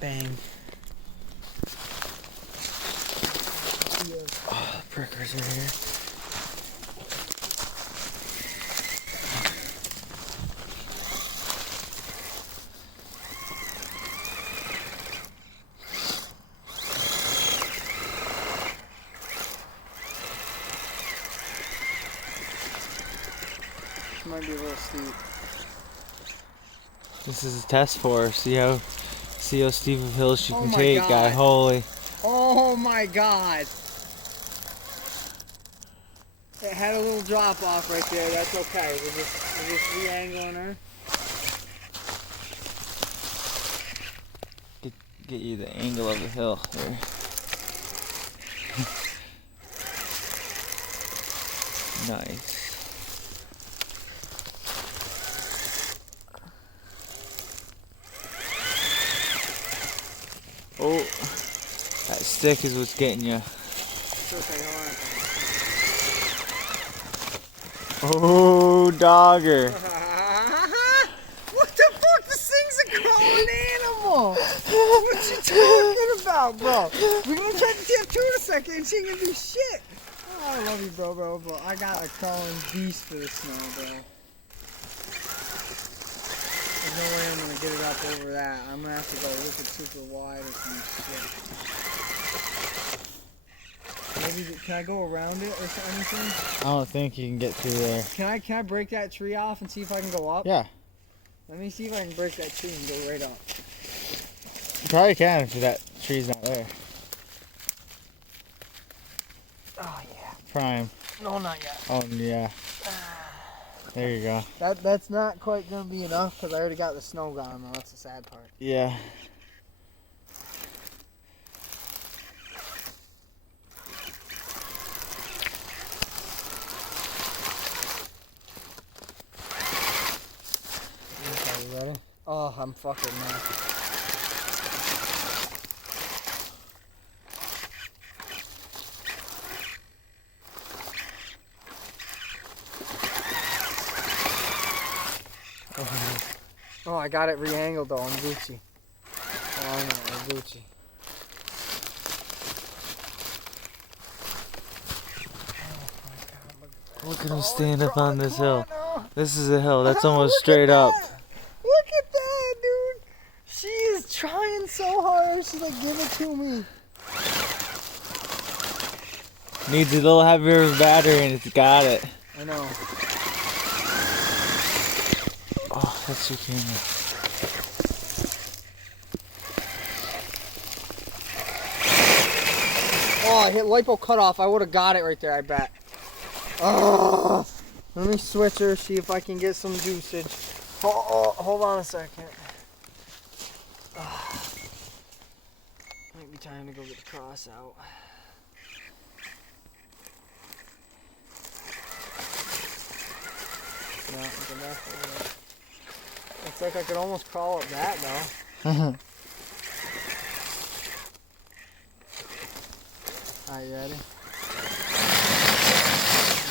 Bang. Oh, prickers are here. Might be a little steep. This is a test for her. See how steep of hills she can my take, God. guy. Holy. Oh my God! It had a little drop off right there. That's okay. We're just re-angling her. Get you the angle of the hill here. Nice. Oh, that stick is what's getting you. It's okay, Oh, dogger. What the fuck? This thing's a crawling animal. What you talking about, bro? We're gonna try to tip to in a second and she ain't gonna do shit. Oh, I love you, bro. I got a crawling beast for the snow, bro. There's no way I'm gonna get it up over that. I'm gonna have to go look at super wide or some shit. Maybe, can I go around it or anything? I don't think you can get through there. Can I break that tree off and see if I can go up? Yeah. Let me see if I can break that tree and go right up. You probably can if that tree's not there. Oh yeah. Prime. No, not yet. Oh, yeah. There you go. That's not quite gonna be enough because I already got the snow gone though. That's the sad part. Yeah. Okay, you ready? Oh, I'm fucking mad. Oh, I got it re-angled though. I'm Gucci. Oh, I know, I'm Gucci. Look at him stand up on this hill. This is a hill. That's almost straight up. Look at that, dude. She is trying so hard. She's like, give it to me. Needs a little heavier battery and it's got it. I know. Oh, that's your camera. Oh, I hit lipo cutoff. I would have got it right there, I bet. Oh, let me switch her, see if I can get some juicage. Hold on a second. Might be time to go get the cross out. No, good enough. Looks like I could almost crawl up that though. Alright, you ready?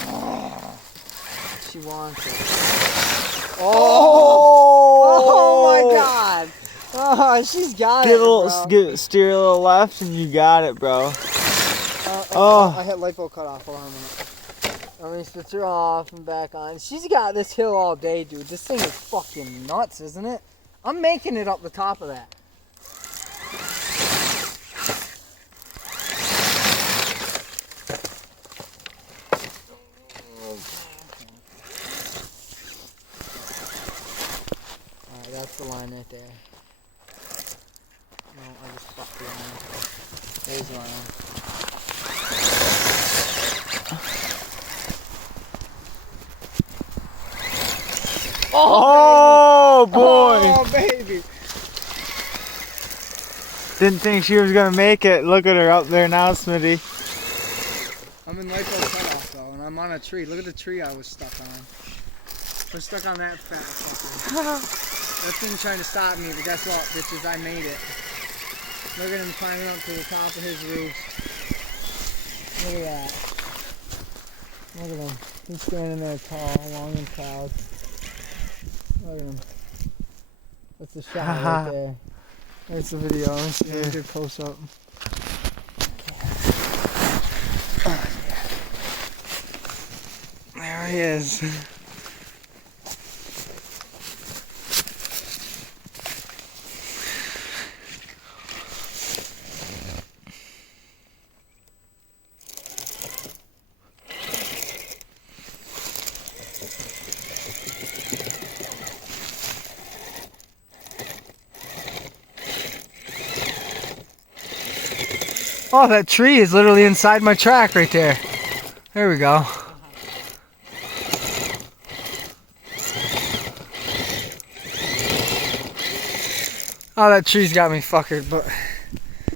Oh, she wants it. Oh my God! Oh, she's got it. Steer a little left and you got it, bro. I hit lipo cut off. Hold on a minute. Let me switch her off and back on. She's got this hill all day, dude. This thing is fucking nuts, isn't it? I'm making it up the top of that. Alright, that's the line right there. No, I just fucked the line. There's the line. Oh, boy! Oh, baby! Didn't think she was gonna make it. Look at her up there now, Smitty. I'm in lipo cutoff though, and I'm on a tree. Look at the tree I was stuck on. I'm stuck on that fat fucker. That thing trying to stop me, but guess what, bitches? I made it. Look at him climbing up to the top of his roof. Look at that. Look at him. He's standing there tall, long and proud. Look at him. That's the shot right there. There's the video. Let's see a good close up. There he is. Oh, that tree is literally inside my track right there. There we go. Oh, that tree's got me fuckered, but